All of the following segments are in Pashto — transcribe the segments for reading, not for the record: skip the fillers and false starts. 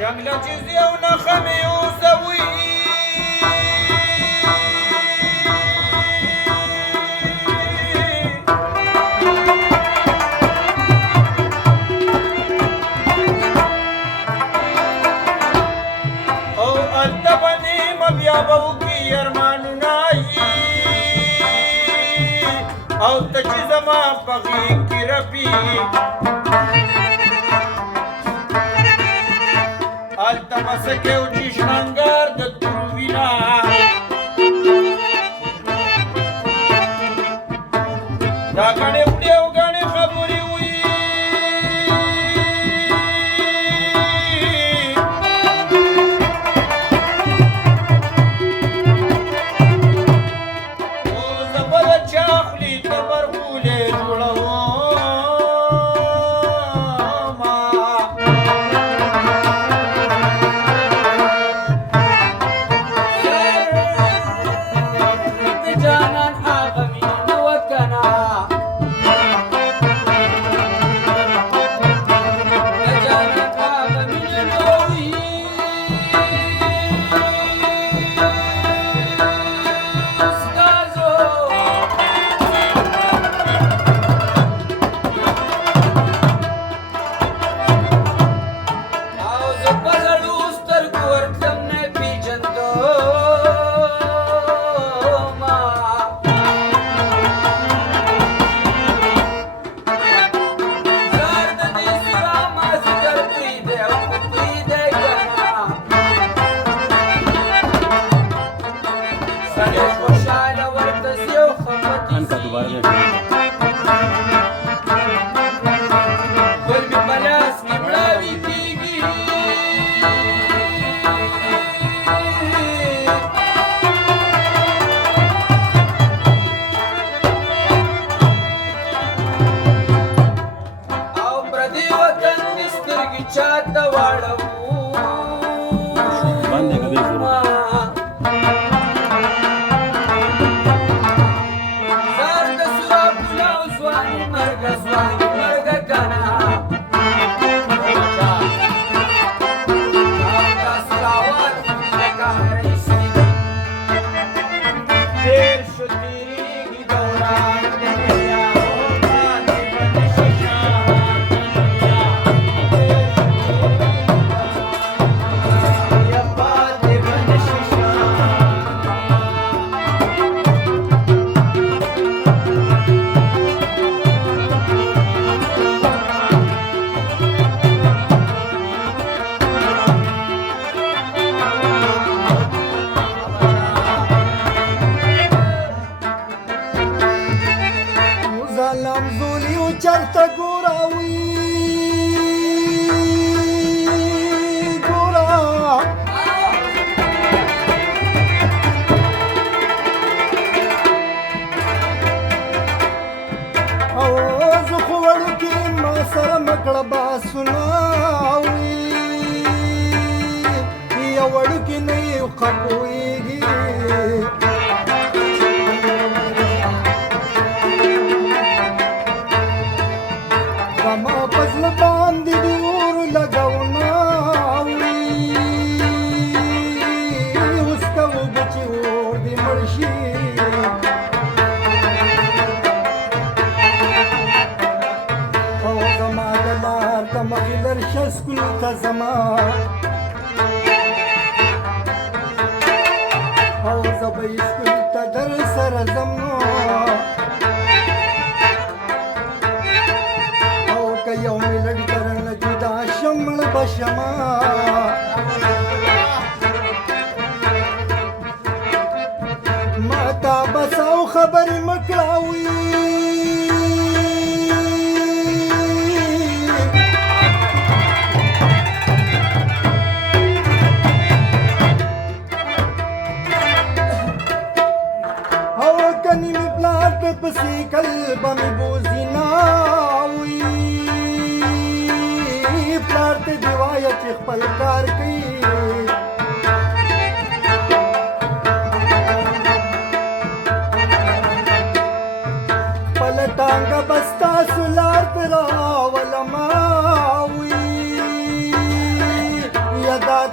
جنگ له چیزی او نخمې اوسوي او هلته به نیمه بیا به وکړي ارمانونه او ته چې زما په غېږ کې رپي هلته به څه کې و چې شرنګار د تورو وینه دا ګڼې وړې او ګڼې خبرې وي او زه به د چا خولې ته برغولې جوړوم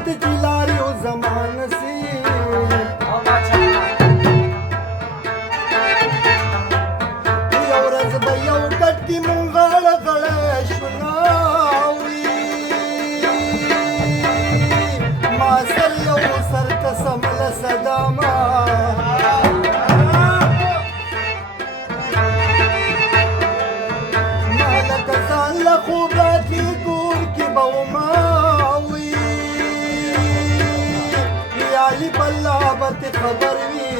د جلاري او زمان سي یو ورځ به یو کټ کې مونږ غاړه غړه شناوي ما سر یو سر قسم له صدامه ما لکه ځان له خوب راتلي کور کې به وماوي یالي بالله به تې خبر وي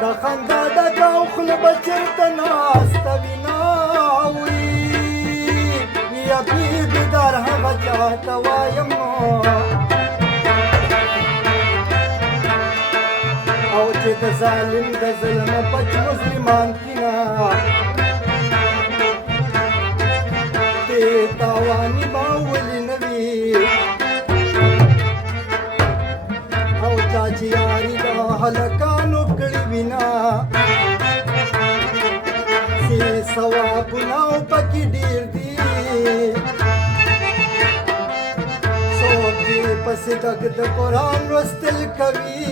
د خندا ډکه او خوله به چېرته ناسته وي ناوړي یا بیدار هغه چا ته وایم او چې د ظالم د ظلمه پچ مظلمان کینا دې تاواني به ولې نه وي او چا چې یاري د هلکانو کړي وینا سي ثوابونه او پکې ډېر دي څوک چې پسې ډک د قرآن لوستل کوي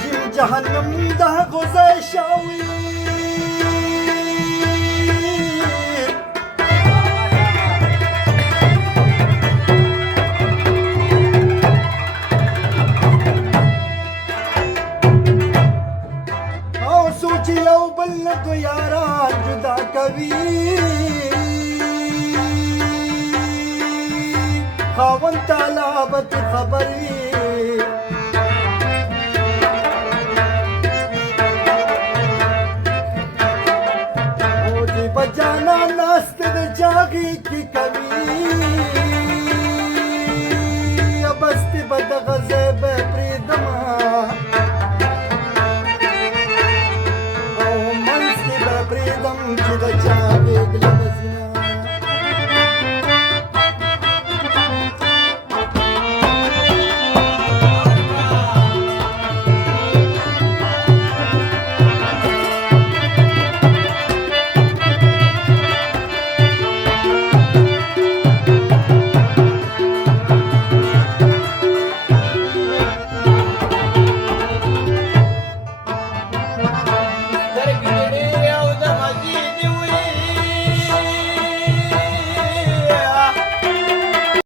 جیم جهنم د هغو ځای شاوي سوچ یو بل نه دو یاران جدا کوي خاوند تعالی به خبر وي او دې بجانا ناست د جاغي کی کوي بس دې بد غزه